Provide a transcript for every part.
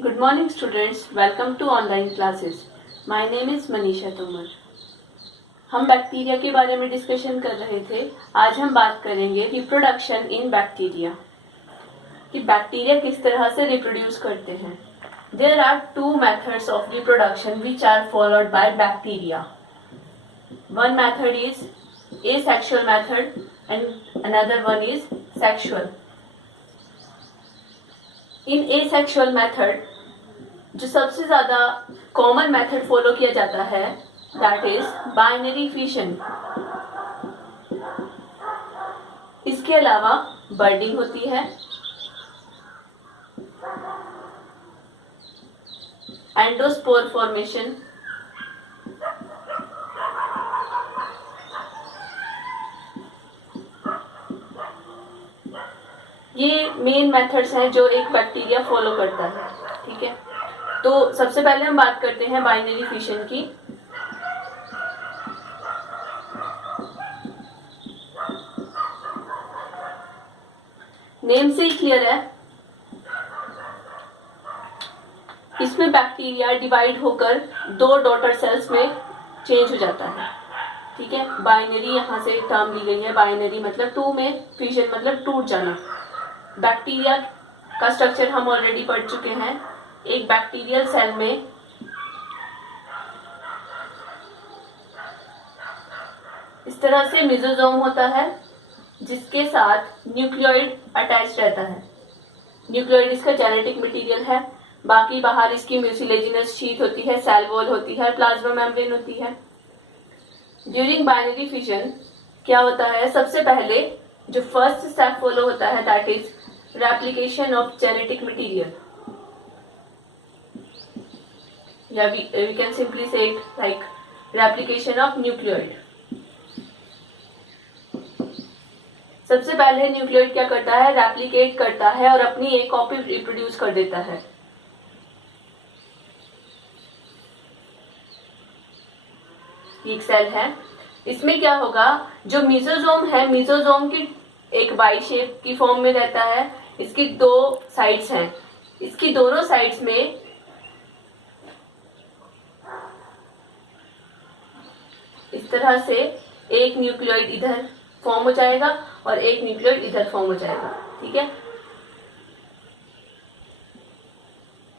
Good morning students, welcome to online classes. My name is Manisha Tomar. हम bacteria के बारे में डिस्कशन कर रहे थे. आज हम बात करेंगे रिप्रोडक्शन इन बैक्टीरिया, कि बैक्टीरिया किस तरह से रिप्रोड्यूस करते हैं. There are two methods of reproduction which are followed by bacteria. One method is asexual method and another one is sexual. In asexual method जो सबसे ज़्यादा कॉमन मेथड फॉलो किया जाता है दैट इज बाइनरी फिशन. इसके अलावा बर्डिंग होती है, एंडोस्पोर फॉर्मेशन, ये मेन मेथड्स हैं जो एक बैक्टीरिया फॉलो करता है. ठीक है, तो सबसे पहले हम बात करते हैं बाइनरी फिशन की. नेम से ही क्लियर है, इसमें बैक्टीरिया डिवाइड होकर दो डॉटर सेल्स में चेंज हो जाता है. ठीक है, बाइनरी यहाँ से टर्म ली गई है. बाइनरी मतलब टू में, फिशन मतलब टूट जाना. बैक्टीरिया का स्ट्रक्चर हम ऑलरेडी पढ़ चुके हैं. एक बैक्टीरियल सेल में इस तरह से मेसोजोम होता है जिसके साथ न्यूक्लियोइड अटैच रहता है. न्यूक्लियोइड इसका जेनेटिक मटेरियल है. बाकी बाहर इसकी म्यूसिलेजिनस शीट होती है, सेल वॉल होती है, प्लाज्मा मेम्ब्रेन होती है. ड्यूरिंग बाइनरी फिशन क्या होता है, सबसे पहले जो फर्स्ट स्टेप फॉलो होता है that is replication of genetic material, या we can simply say it like replication of nucleoid. सबसे पहले न्यूक्लियोइड क्या करता है, रेप्लिकेट करता है और अपनी एक कॉपी रिप्रोड्यूस कर देता है. एक सेल है, इसमें क्या होगा, जो मेसोजोम है, मेसोजोम की एक वाई शेप की फॉर्म में रहता है. इसकी दो साइड्स हैं, इसकी दोनों साइड्स में इस तरह से एक न्यूक्लियोइड इधर फॉर्म हो जाएगा और एक न्यूक्लियोइड इधर फॉर्म हो जाएगा. ठीक है,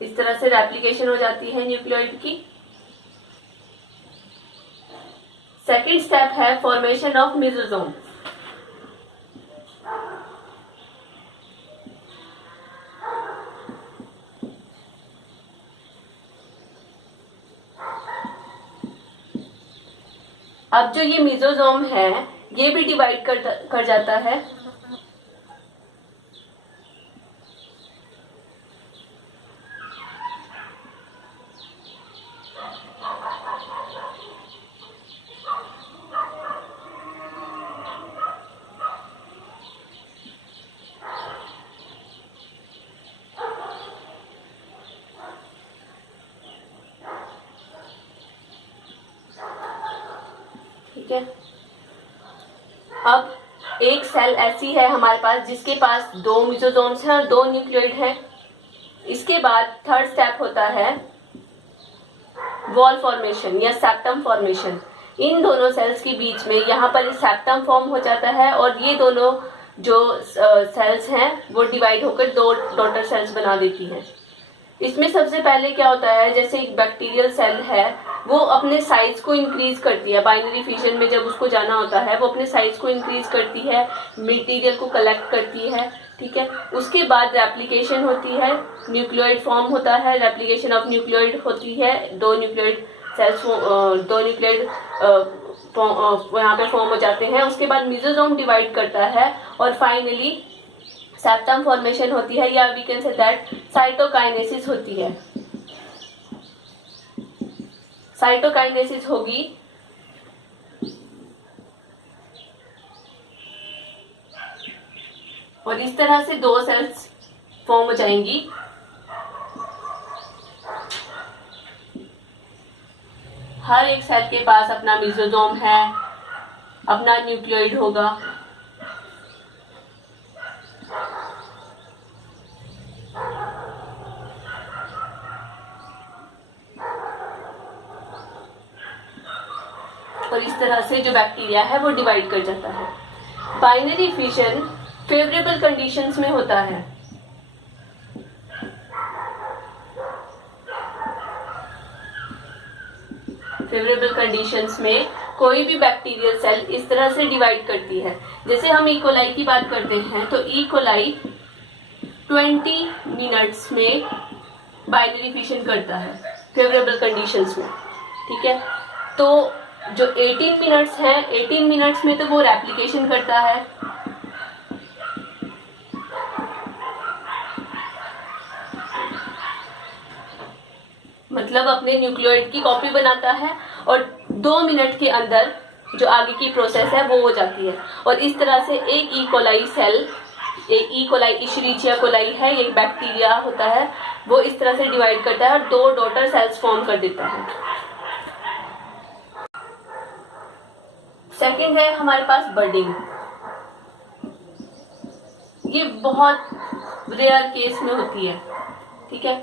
इस तरह से रेप्लिकेशन हो जाती है न्यूक्लियोइड की. सेकेंड स्टेप है फॉर्मेशन ऑफ मेसोजोम. अब जो ये मेसोजोम है ये भी डिवाइड कर जाता है. ठीक है, अब एक सेल ऐसी है हमारे पास जिसके पास दो मेसोजोम्स हैं और दो न्यूक्लियोइड हैं. इसके बाद थर्ड स्टेप होता है वॉल फॉर्मेशन या सेप्टम फॉर्मेशन. इन दोनों सेल्स के बीच में यहाँ पर सेप्टम फॉर्म हो जाता है और ये दोनों जो सेल्स हैं वो डिवाइड होकर दो डॉटर सेल्स बना देती हैं. इसमें सबसे पहले क्या होता है, जैसे एक बैक्टीरियल सेल है वो अपने साइज को इंक्रीज करती है. बाइनरी फिशन में जब उसको जाना होता है वो अपने साइज को इंक्रीज करती है, मटेरियल को कलेक्ट करती है. ठीक है, उसके बाद रेप्लिकेशन होती है, न्यूक्लियोइड फॉर्म होता है, रेप्लिकेशन ऑफ न्यूक्लियोइड होती है, दो न्यूक्लियोइड सेल्स, दो न्यूक्लियोइड यहाँ पे फॉर्म हो जाते हैं. उसके बाद मेसोजोम डिवाइड करता है और फाइनली सेप्टम फॉर्मेशन होती है, या we can say that cytokinesis होती है. साइटोकाइनेसिस होगी और इस तरह से दो सेल्स फॉर्म हो जाएंगी. हर एक सेल के पास अपना मेसोजोम है, अपना न्यूक्लियोइड होगा. और इस तरह से जो बैक्टीरिया है वो डिवाइड कर जाता है। बाइनरी फिशन फेवरेबल कंडीशंस में होता है। फेवरेबल कंडीशंस में कोई भी बैक्टीरियल सेल इस तरह से डिवाइड करती है। जैसे हम ई कोलाई की बात करते हैं तो ई कोलाई 20 मिनट्स में बाइनरी फिशन करता है फेवरेबल कंडीशंस में, ठीक है। तो जो 18 मिनट्स हैं, 18 मिनट्स में तो वो रेप्लिकेशन करता है, मतलब अपने न्यूक्लियोइड की कॉपी बनाता है, और 2 मिनट के अंदर जो आगे की प्रोसेस है वो हो जाती है। और इस तरह से एक ई कोलाई सेल, एक ई कोलाई इशरिचिया कोलाई है, एक बैक्टीरिया होता है, वो इस तरह से डिवाइड करता है और 2 डॉटर सेल्स फॉर्म कर देता है। सेकंड है हमारे पास बर्डिंग। ये बहुत रेयर केस में होती है, ठीक है।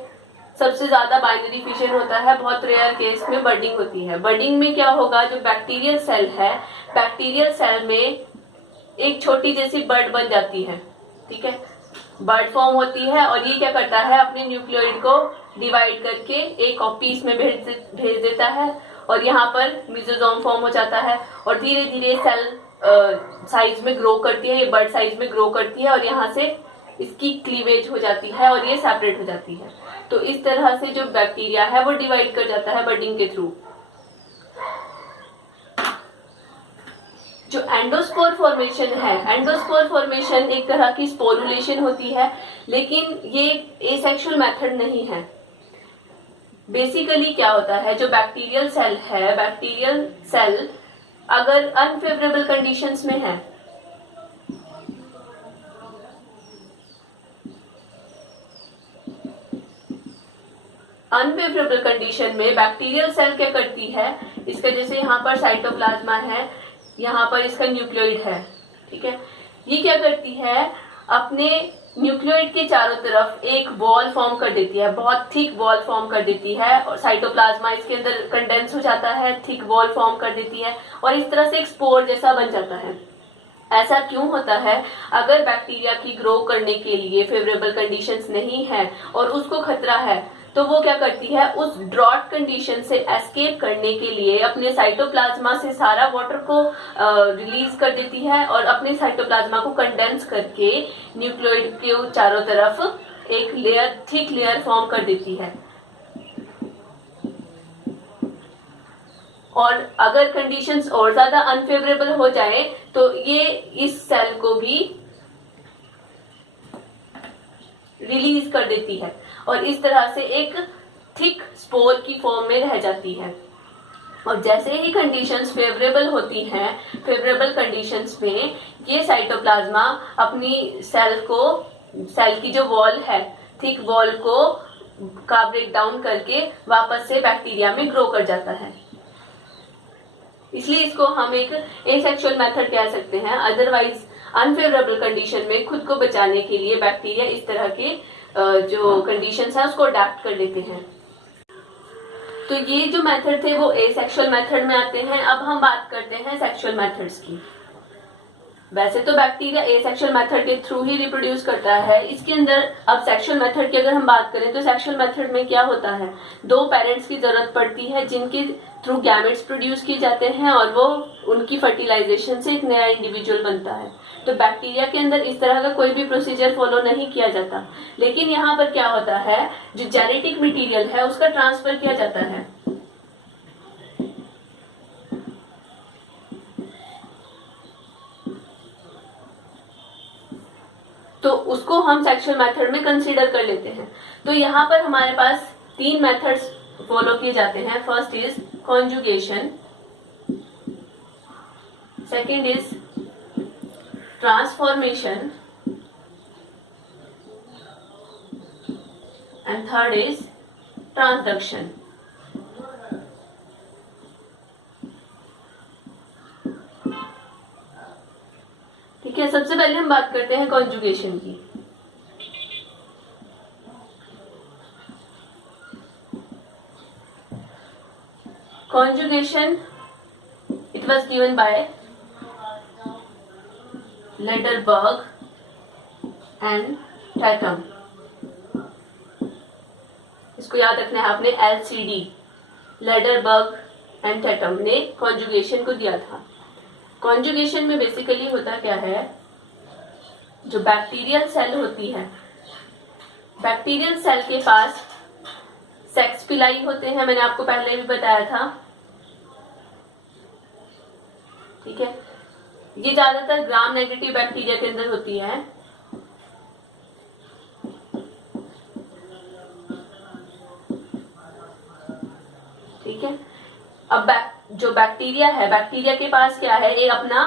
सबसे ज्यादा बाइनरी फिशन होता है, बहुत रेयर केस में बर्डिंग होती है। बर्डिंग में क्या होगा, जो बैक्टीरियल सेल है, बैक्टीरियल सेल में एक छोटी जैसी बर्ड बन जाती है, ठीक है। बर्ड फॉर्म होती है और ये क्या करता है, अपने न्यूक्लियोइड को डिवाइड करके एक कॉपी इसमें भेज देता है और यहाँ पर मिजोजोम फॉर्म हो जाता है और धीरे धीरे सेल साइज में ग्रो करती है, ये बर्ड साइज में ग्रो करती है और यहाँ से इसकी क्लीवेज हो जाती है और ये सेपरेट हो जाती है। तो इस तरह से जो बैक्टीरिया है वो डिवाइड कर जाता है बर्डिंग के थ्रू। जो एंडोस्पोर फॉर्मेशन है, एंडोस्पोर फॉर्मेशन एक तरह की स्पोरुलेशन होती है, लेकिन ये एसेक्सुअल मेथड नहीं है। बेसिकली क्या होता है, जो बैक्टीरियल सेल है, बैक्टीरियल सेल अगर अनफेवरेबल कंडीशंस में है, अनफेवरेबल कंडीशन में बैक्टीरियल सेल क्या करती है, इसका जैसे यहाँ पर साइटोप्लाज्मा है, यहाँ पर इसका न्यूक्लियोइड है, ठीक है। ये क्या करती है, अपने न्यूक्लियोइड के चारों तरफ एक वॉल फॉर्म कर देती है, बहुत थिक वॉल फॉर्म कर देती है और साइटोप्लाज्मा इसके अंदर कंडेंस हो जाता है, थिक वॉल फॉर्म कर देती है और इस तरह से एक स्पोर जैसा बन जाता है। ऐसा क्यों होता है, अगर बैक्टीरिया की ग्रो करने के लिए फेवरेबल कंडीशंस नहीं है और उसको खतरा है, तो वो क्या करती है, उस ड्रॉट कंडीशन से एस्केप करने के लिए अपने साइटोप्लाज्मा से सारा वाटर को रिलीज कर देती है और अपने साइटोप्लाज्मा को कंडेंस करके न्यूक्लियोइड के चारों तरफ एक लेयर, थिक लेयर फॉर्म कर देती है। और अगर कंडीशंस और ज्यादा अनफेवरेबल हो जाए तो ये इस सेल को भी रिलीज कर देती है और इस तरह से एक थिक स्पोर की फॉर्म में रह जाती है। और जैसे ही कंडीशंस फेवरेबल होती हैं, फेवरेबल कंडीशंस में ये साइटोप्लाज्मा अपनी सेल को, सेल की जो वॉल है, थिक वॉल को का ब्रेक डाउन करके वापस से बैक्टीरिया में ग्रो कर जाता है। इसलिए इसको हम एक एसेक्सुअल मेथड कह सकते हैं। अदरवाइज अनफेवरेबल कंडीशन में खुद को बचाने के लिए बैक्टीरिया इस तरह के जो कंडीशंस है उसको अडेप्ट कर लेते हैं। तो ये जो मेथड थे वो एसेक्सुअल मेथड में आते हैं। अब हम बात करते हैं सेक्सुअल मेथड्स की। वैसे तो बैक्टीरिया एसेक्सुअल मेथड के थ्रू ही रिप्रोड्यूस करता है। इसके अंदर अब सेक्सुअल मेथड की अगर हम बात करें तो सेक्सुअल मेथड में क्या होता है, 2 पेरेंट्स की जरूरत पड़ती है जिनके थ्रू गैमेट्स प्रोड्यूस किए जाते हैं और वो उनकी फर्टिलाइजेशन से एक नया इंडिविजुअल बनता है। तो बैक्टीरिया के अंदर इस तरह का कोई भी प्रोसीजर फॉलो नहीं किया जाता, लेकिन यहाँ पर क्या होता है, जो जेनेटिक मटीरियल है उसका ट्रांसफर किया जाता है। तो उसको हम सेक्सुअल मेथड में कंसीडर कर लेते हैं। तो यहाँ पर हमारे पास 3 मेथड्स फॉलो किए जाते हैं। First is conjugation, second is transformation and third is transduction. ठीक है, सबसे पहले हम बात करते हैं कॉन्जुगेशन की। Conjugation, it was given by Lederberg and Tatum. इसको याद रखना है आपने, LCD, लेडरबर्ग एंड टैटम ने कॉन्जुगेशन को दिया था। कॉन्जुगेशन में बेसिकली होता क्या है, जो बैक्टीरियल सेल होती है, बैक्टीरियल सेल के पास सेक्स पिलाई होते हैं, मैंने आपको पहले भी बताया था, ठीक है। ये ज्यादातर ग्राम नेगेटिव बैक्टीरिया के अंदर होती है। ठीक है। अब जो बैक्टीरिया है, बैक्टीरिया के पास क्या है, एक अपना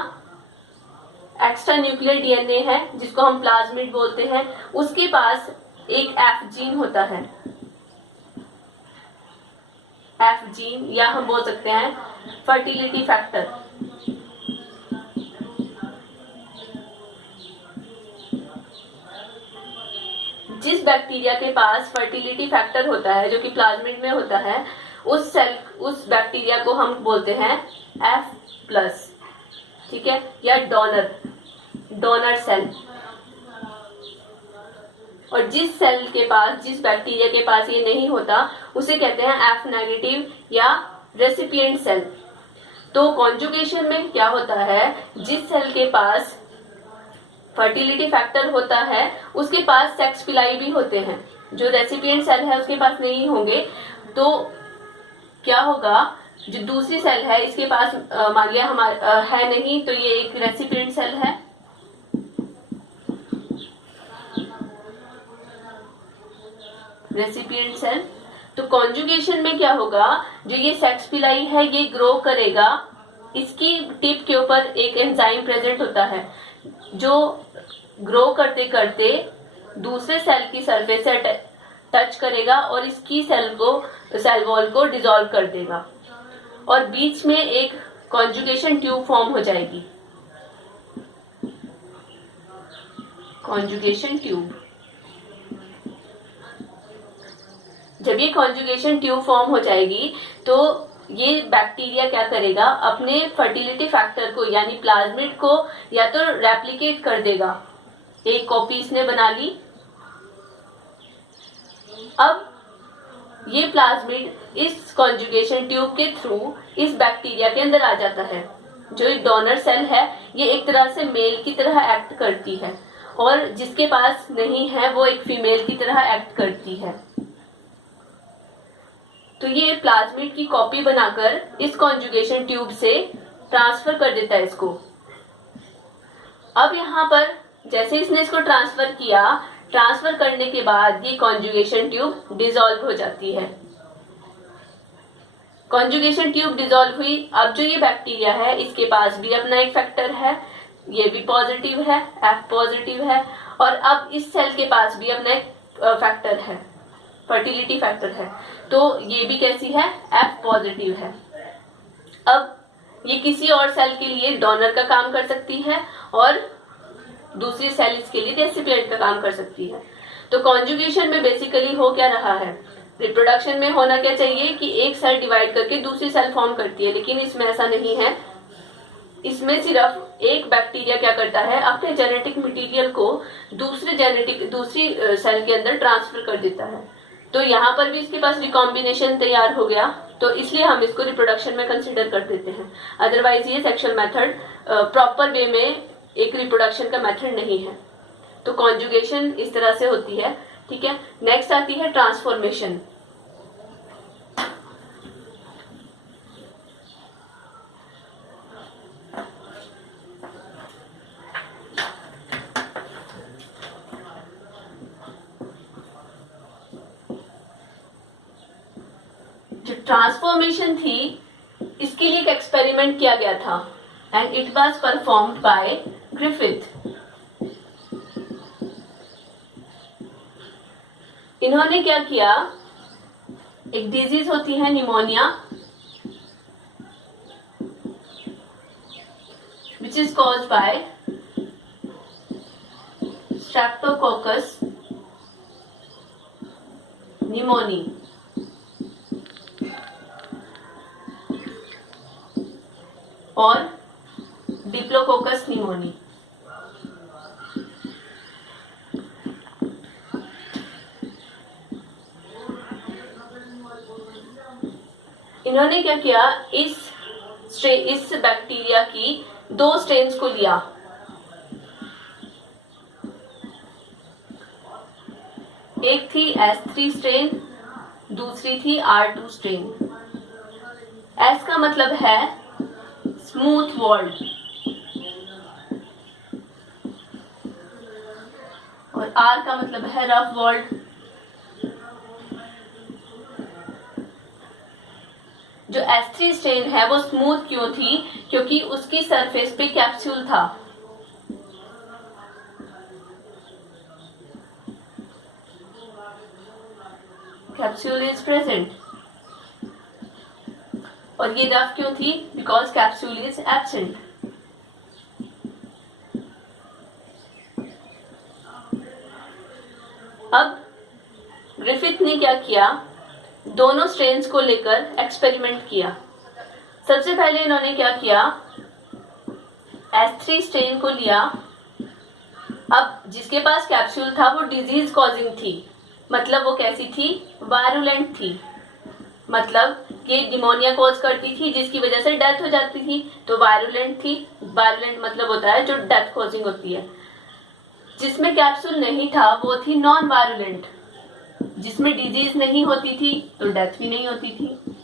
एक्स्ट्रा न्यूक्लियर डीएनए है जिसको हम प्लाज्मिड बोलते हैं। उसके पास एक एफ जीन होता है, एफ जीन, या हम बोल सकते हैं फर्टिलिटी फैक्टर। जिस बैक्टीरिया के पास फर्टिलिटी फैक्टर होता है, जो कि प्लाज्मिड में होता है, उस बैक्टीरिया को हम बोलते हैं F+, ठीक है, या डोनर सेल। और जिस सेल के पास, जिस बैक्टीरिया के पास ये नहीं होता, उसे कहते हैं F- या रेसिपिएंट सेल। तो कॉन्जुगेशन में क्या होता है, जिस सेल के पास फर्टिलिटी फैक्टर होता है उसके पास सेक्स पिलाई भी होते हैं, जो रेसिपिएंट सेल है उसके पास नहीं होंगे। तो क्या होगा, जो दूसरी सेल है इसके पास मान लिया हमारा है नहीं, तो ये एक रेसिपिएंट सेल है, रेसिपिएंट सेल। तो कॉन्जुगेशन में क्या होगा, जो ये सेक्स पिलाई है ये ग्रो करेगा, इसकी टिप के ऊपर एक एंजाइम प्रेजेंट होता है जो ग्रो करते करते दूसरे सेल की सरफेस से टच करेगा और इसकी सेल वॉल को डिसॉल्व कर देगा, और बीच में एक कॉन्जुगेशन ट्यूब फॉर्म हो जाएगी, कॉन्जुगेशन ट्यूब। जब ये कॉन्जुगेशन ट्यूब फॉर्म हो जाएगी तो ये बैक्टीरिया क्या करेगा, अपने फर्टिलिटी फैक्टर को यानी प्लाज्मिड को या तो रेप्लिकेट कर देगा, एक कॉपी इसने बना ली। अब ये प्लाज्मिड इस कॉन्जुगेशन ट्यूब के थ्रू इस बैक्टीरिया के अंदर आ जाता है। जो ये डोनर सेल है ये एक तरह से मेल की तरह एक्ट करती है, और जिसके पास नहीं है वो एक फीमेल की तरह एक्ट करती है। तो ये प्लाज्मिड की कॉपी बनाकर इस कॉन्जुगेशन ट्यूब से ट्रांसफर कर देता है इसको। अब यहाँ पर जैसे इसने इसको ट्रांसफर किया, ट्रांसफर करने के बाद ये कॉन्जुगेशन ट्यूब डिसॉल्व हो जाती है। कॉन्जुगेशन ट्यूब डिसॉल्व हुई। अब जो ये बैक्टीरिया है इसके पास भी अपना एक फैक्टर है, ये भी पॉजिटिव है, F पॉजिटिव है, और अब इस सेल के पास भी अपना एक फैक्टर है, फर्टिलिटी फैक्टर है, तो ये भी कैसी है, F पॉजिटिव है। अब ये किसी और सेल के लिए डोनर का काम कर सकती है और दूसरी सेल इसके लिए रेसिपिएंट का काम कर सकती है। तो कॉन्जुगेशन में बेसिकली हो क्या रहा है, रिप्रोडक्शन में होना क्या चाहिए कि एक सेल डिवाइड करके दूसरी सेल फॉर्म करती है, लेकिन इसमें ऐसा नहीं है। इसमें सिर्फ एक बैक्टीरिया क्या करता है, अपने जेनेटिक मटेरियल को दूसरी सेल के अंदर ट्रांसफर कर देता है। तो यहाँ पर भी इसके पास रिकॉम्बिनेशन तैयार हो गया, तो इसलिए हम इसको रिप्रोडक्शन में कंसीडर कर देते हैं। अदरवाइज ये सेक्सुअल मेथड प्रॉपर वे में एक रिप्रोडक्शन का मेथड नहीं है। तो कॉन्जुगेशन इस तरह से होती है, ठीक है। नेक्स्ट आती है ट्रांसफॉर्मेशन। जो ट्रांसफॉर्मेशन थी इसके लिए एक एक्सपेरिमेंट किया गया था, and it was performed by Griffith. इन्होंने क्या किया, एक डिजीज होती है pneumonia, which is caused by streptococcus pneumoniae. और डिप्लोकोकस निमोनी। इन्होंने क्या किया, इस बैक्टीरिया की 2 स्ट्रेन्स को लिया। एक थी S3 स्ट्रेन, दूसरी थी R2 स्ट्रेन। S का मतलब है स्मूथ वॉल्ड और R का मतलब है रफ वॉल्ड। जो S3 स्ट्रेन है वो स्मूथ क्यों थी, क्योंकि उसकी सरफेस पे कैप्सूल था। Capsule is present. और ये रफ क्यों थी, बिकॉज कैप्सूल इज एब्सेंट। अब ग्रिफिथ ने क्या किया, दोनों स्ट्रेन्स को लेकर एक्सपेरिमेंट किया। सबसे पहले इन्होंने क्या किया, S3 स्ट्रेन को लिया। अब जिसके पास कैप्सूल था वो डिजीज कॉजिंग थी, मतलब वो कैसी थी, वायरुलेंट थी, मतलब ये निमोनिया कॉज करती थी जिसकी वजह से डेथ हो जाती थी, तो वायरुलेंट थी। वायरुलेंट मतलब होता है जो डेथ कॉजिंग होती है। जिसमें कैप्सूल नहीं था वो थी नॉन वायरुलेंट, जिसमें डिजीज नहीं होती थी तो डेथ भी नहीं होती थी।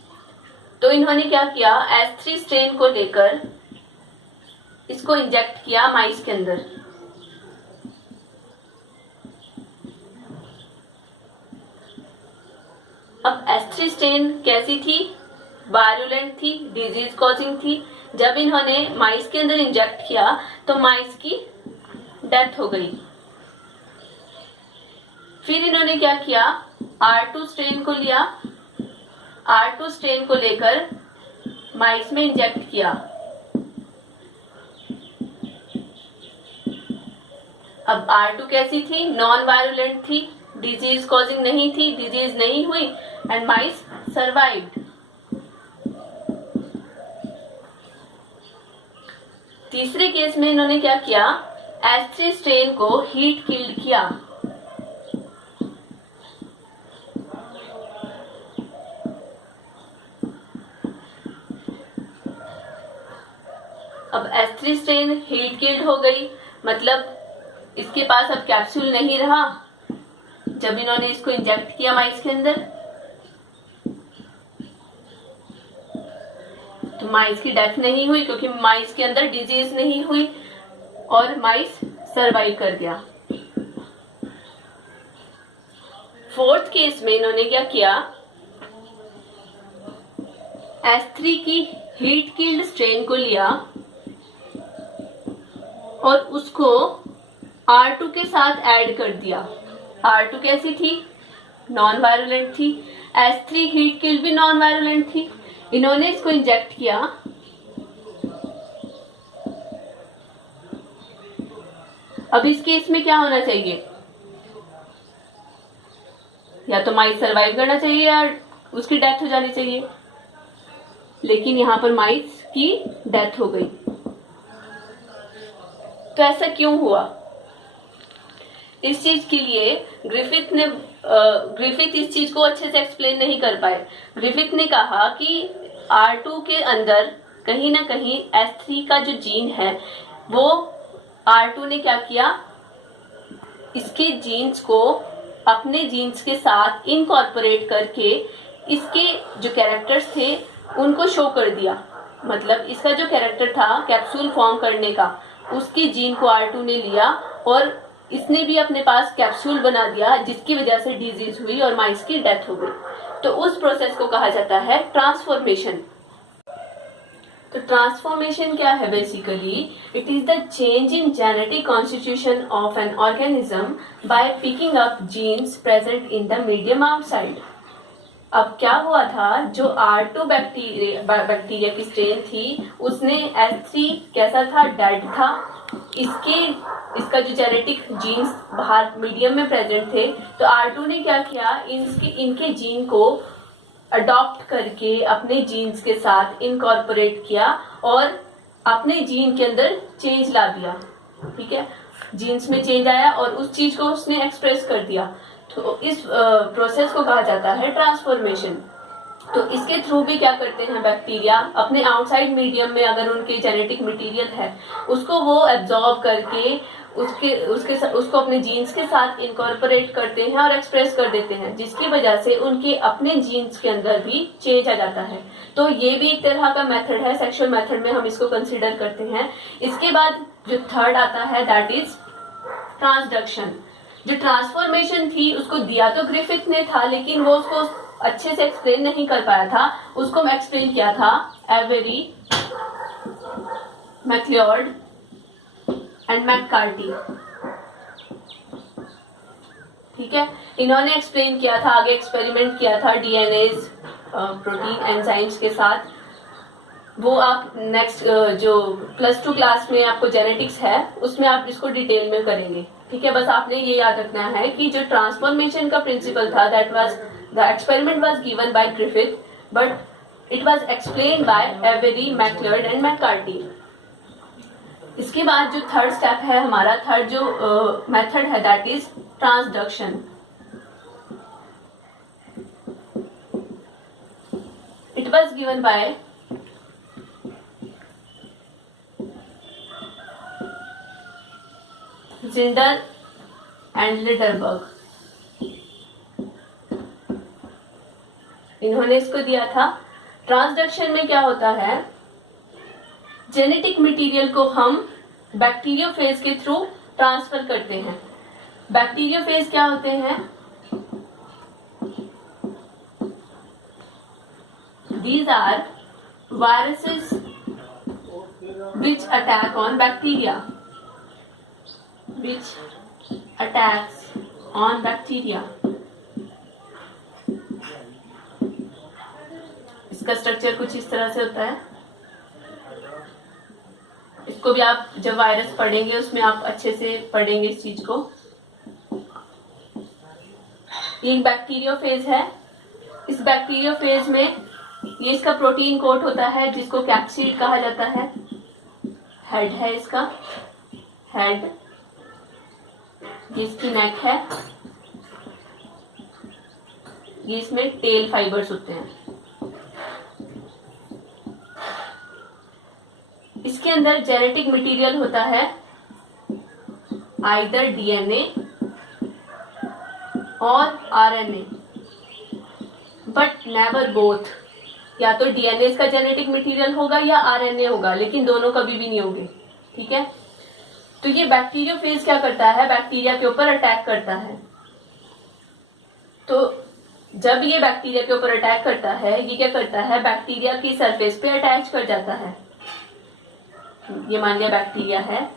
तो इन्होंने क्या किया, S3 स्ट्रेन को लेकर इसको इंजेक्ट किया माइस के अंदर। अब S3 स्ट्रेन कैसी थी, वायरुलेंट थी, डिजीज कॉजिंग थी। जब इन्होंने माइस के अंदर इंजेक्ट किया तो माइस की डेथ हो गई। फिर इन्होंने क्या किया, R2 स्ट्रेन को लिया। R2 स्ट्रेन को लेकर माइस में इंजेक्ट किया। अब R2 कैसी थी, नॉन वायरुलेंट थी, डिजीज कॉजिंग नहीं थी, डिजीज नहीं हुई एंड माइस सर्वाइव्ड। तीसरे केस में इन्होंने क्या किया, S3 स्ट्रेन को हीट किल्ड किया। अब S3 स्ट्रेन हीट किल्ड हो गई, मतलब इसके पास अब कैप्सूल नहीं रहा। जब इन्होंने इसको इंजेक्ट किया माइस के अंदर तो माइस की डेथ नहीं हुई, क्योंकि माइस के अंदर डिजीज नहीं हुई और माइस सरवाइव कर गया। फोर्थ केस में इन्होंने क्या किया, S3 की हीट किल्ड स्ट्रेन को लिया और उसको R2 के साथ ऐड कर दिया। R2 कैसी थी, नॉन वायरुलेंट थी, S3 हीट किल्ड भी नॉन वायरुलेंट थी। इन्होंने इसको इंजेक्ट किया। अब इस केस में क्या होना चाहिए, या तो माइस सरवाइव करना चाहिए या उसकी डेथ हो जानी चाहिए, लेकिन यहां पर माइस की डेथ हो गई। तो ऐसा क्यों हुआ, इस चीज के लिए ग्रिफिथ इस चीज को अच्छे से एक्सप्लेन नहीं कर पाए। ग्रिफिथ ने कहा कि R2 के अंदर कहीं ना कहीं S3 का जो जीन है वो R2 ने क्या किया, इसके जीन्स को अपने जीन्स के साथ इनकॉर्पोरेट करके इसके जो कैरेक्टर्स थे उनको शो कर दिया। मतलब इसका जो कैरेक्टर था कैप्सूल फॉर्म करने का, उसकी जीन को R2 ने लिया और इसने भी अपने पास कैप्सूल बना दिया, जिसकी वजह से डिजीज हुई और माइस की डेथ हो गई। तो उस प्रोसेस को कहा जाता है ट्रांसफॉर्मेशन। तो ट्रांसफॉर्मेशन क्या है, basically it is the change in genetic constitution of an organism by picking up genes present in the medium outside. अब क्या हुआ था, जो R2 बैक्टीरिया की स्ट्रेन थी उसने S3 कैसा था, डेड था। इसका जो जेनेटिक जीन्स बाहर मीडियम में प्रेजेंट थे, तो R2 ने क्या किया, इनके जीन को अडॉप्ट करके अपने जीन्स के साथ इनकॉर्पोरेट किया और अपने जीन के अंदर चेंज ला दिया, ठीक है, जीन्स में चेंज आया और उस चीज को उसने एक्सप्रेस कर दिया। तो इस प्रोसेस को कहा जाता है ट्रांसफॉर्मेशन। तो इसके थ्रू भी क्या करते हैं बैक्टीरिया, अपने आउटसाइड मीडियम में अगर उनके जेनेटिक मटेरियल है उसको वो एब्जॉर्ब करके उसको अपने जीन्स के साथ इनकॉर्पोरेट करते हैं और एक्सप्रेस कर देते हैं, जिसकी वजह से उनके अपने जीन्स के अंदर भी चेंज आ जाता है। तो ये भी एक तरह का मेथड है, सेक्सुअल मेथड में हम इसको कंसिडर करते हैं। इसके बाद जो थर्ड आता है दैट इज ट्रांसडक्शन। जो ट्रांसफॉर्मेशन थी उसको दिया तो ग्रिफिथ ने था, लेकिन वो उसको अच्छे से एक्सप्लेन नहीं कर पाया था। उसको मैं एक्सप्लेन किया था एवेरी, मैक्लियोड एंड मैककार्टी, ठीक है। इन्होंने एक्सप्लेन किया था, आगे एक्सपेरिमेंट किया था डीएनए प्रोटीन एंजाइम्स के साथ। वो आप नेक्स्ट जो +2 क्लास में आपको जेनेटिक्स है उसमें आप इसको डिटेल में करेंगे, ठीक है। बस आपने ये याद रखना है कि जो ट्रांसफॉर्मेशन का प्रिंसिपल था that was the experiment was given by Griffith but it was explained by Avery, MacLeod and McCarty. इसके बाद जो थर्ड स्टेप है हमारा, थर्ड जो मेथड है that is transduction. It was given by Zinder and Lederberg. इन्होंने इसको दिया था। ट्रांसडक्शन में क्या होता है, जेनेटिक मटेरियल को हम बैक्टीरियोफेज के थ्रू ट्रांसफर करते हैं। बैक्टीरियोफेज क्या होते हैं, these are viruses which attack on bacteria, which attacks on bacteria। इसका स्ट्रक्चर कुछ इस तरह से होता है। इसको भी आप जब वायरस पढ़ेंगे उसमें आप अच्छे से पढ़ेंगे इस चीज को। ये एक बैक्टीरियोफेज है। इस बैक्टीरियोफेज में ये इसका प्रोटीन कोट होता है जिसको कैप्सिड कहा जाता है। हेड है इसका, हेड, ये इसकी नेक है, ये इसमें टेल फाइबर्स होते हैं। इसके अंदर जेनेटिक मटेरियल होता है आइदर डीएनए और आरएनए, बट नेवर बोथ। या तो डीएनए इसका जेनेटिक मटेरियल होगा या आरएनए होगा, लेकिन दोनों कभी भी नहीं होंगे, ठीक है। तो ये बैक्टीरियोफेज क्या करता है, बैक्टीरिया के ऊपर अटैक करता है। तो जब ये बैक्टीरिया के ऊपर अटैक करता है, ये क्या करता है, बैक्टीरिया की सरफेस पे अटैच कर जाता है। ये मान लिया बैक्टीरिया है,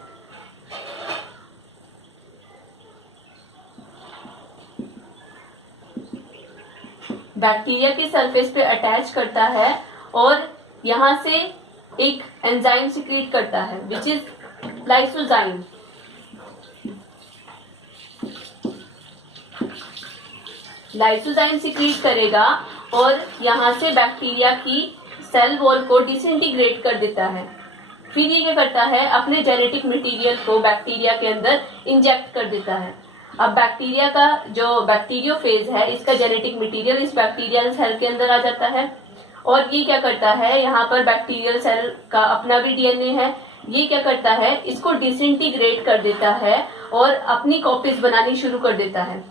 बैक्टीरिया की सरफेस पे अटैच करता है और यहां से एक एंजाइम सिक्रीट करता है which is lysozyme. Lysozyme secrete करेगा और यहां से बैक्टीरिया की सेल वॉल को डिसइंटीग्रेट कर देता है। फिर ये क्या करता है, अपने जेनेटिक मटेरियल को बैक्टीरिया के अंदर इंजेक्ट कर देता है। अब बैक्टीरिया का जो बैक्टीरियोफेज है, इसका जेनेटिक मटेरियल इस बैक्टीरियल सेल के अंदर आ जाता है और ये क्या करता है, यहाँ पर बैक्टीरियल सेल का अपना भी डीएनए है। ये क्या करता है, इसको डिसइंटीग्रेट कर देता है और अपनी कॉपीज बनानी शुरू कर देता है।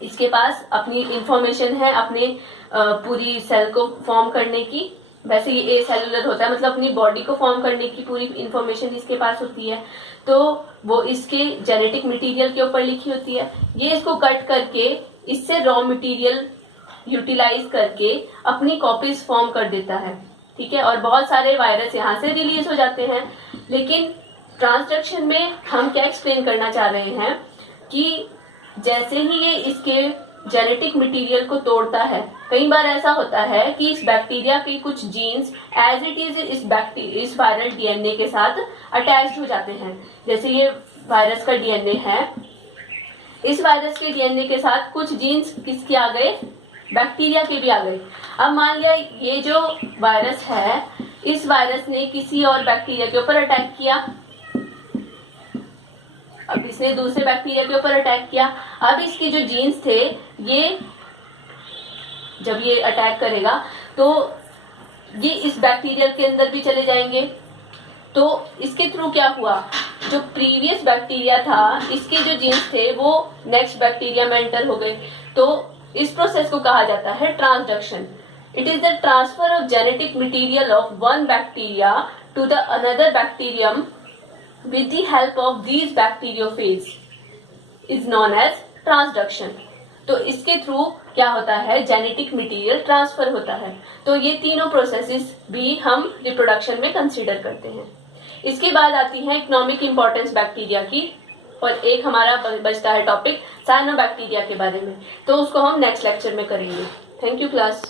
इसके पास अपनी इंफॉर्मेशन है अपने पूरी सेल को फॉर्म करने की। वैसे ये ए सेलुलर होता है, मतलब अपनी बॉडी को फॉर्म करने की पूरी इंफॉर्मेशन इसके पास होती है। तो वो इसके जेनेटिक मटेरियल के ऊपर लिखी होती है। ये इसको कट करके इससे रॉ मटेरियल यूटिलाइज करके अपनी कॉपीज फॉर्म कर देता है, ठीक है। और बहुत सारे वायरस यहाँ से रिलीज हो जाते हैं। लेकिन ट्रांसडक्शन में हम क्या एक्सप्लेन करना चाह रहे हैं कि जैसे ही ये इसके जेनेटिक मटेरियल को तोड़ता है, कई बार ऐसा होता है कि इस बैक्टीरिया के कुछ जीन्स एज इट इज इस वायरल डीएनए के साथ अटैच्ड हो जाते हैं। जैसे ये वायरस का डीएनए है, इस वायरस के डीएनए के साथ कुछ जीन्स किसके आ गए, बैक्टीरिया के भी आ गए। अब मान लिया ये जो वायरस है इस वायरस ने किसी और बैक्टीरिया के ऊपर अटैक किया, अब इसने दूसरे बैक्टीरिया के ऊपर अटैक किया। अब इसके जो जीन्स थे ये जब ये अटैक करेगा तो ये इस बैक्टीरिया के अंदर भी चले जाएंगे। तो इसके थ्रू क्या हुआ, जो प्रीवियस बैक्टीरिया था इसके जो जीन्स थे वो नेक्स्ट बैक्टीरिया में एंटर हो गए। तो इस प्रोसेस को कहा जाता है transduction. It is the transfer of genetic material of one bacteria to the another bacterium with the help of these bacteriophage is known as transduction। तो इसके थ्रू क्या होता है, जेनेटिक मटेरियल ट्रांसफर होता है। तो ये तीनों प्रोसेसेस भी हम रिप्रोडक्शन में कंसीडर करते हैं। इसके बाद आती है इकोनॉमिक इंपॉर्टेंस बैक्टीरिया की, और एक हमारा बचता है टॉपिक साइनोबैक्टीरिया के बारे में, तो उसको हम नेक्स्ट लेक्चर में करेंगे। Thank you class.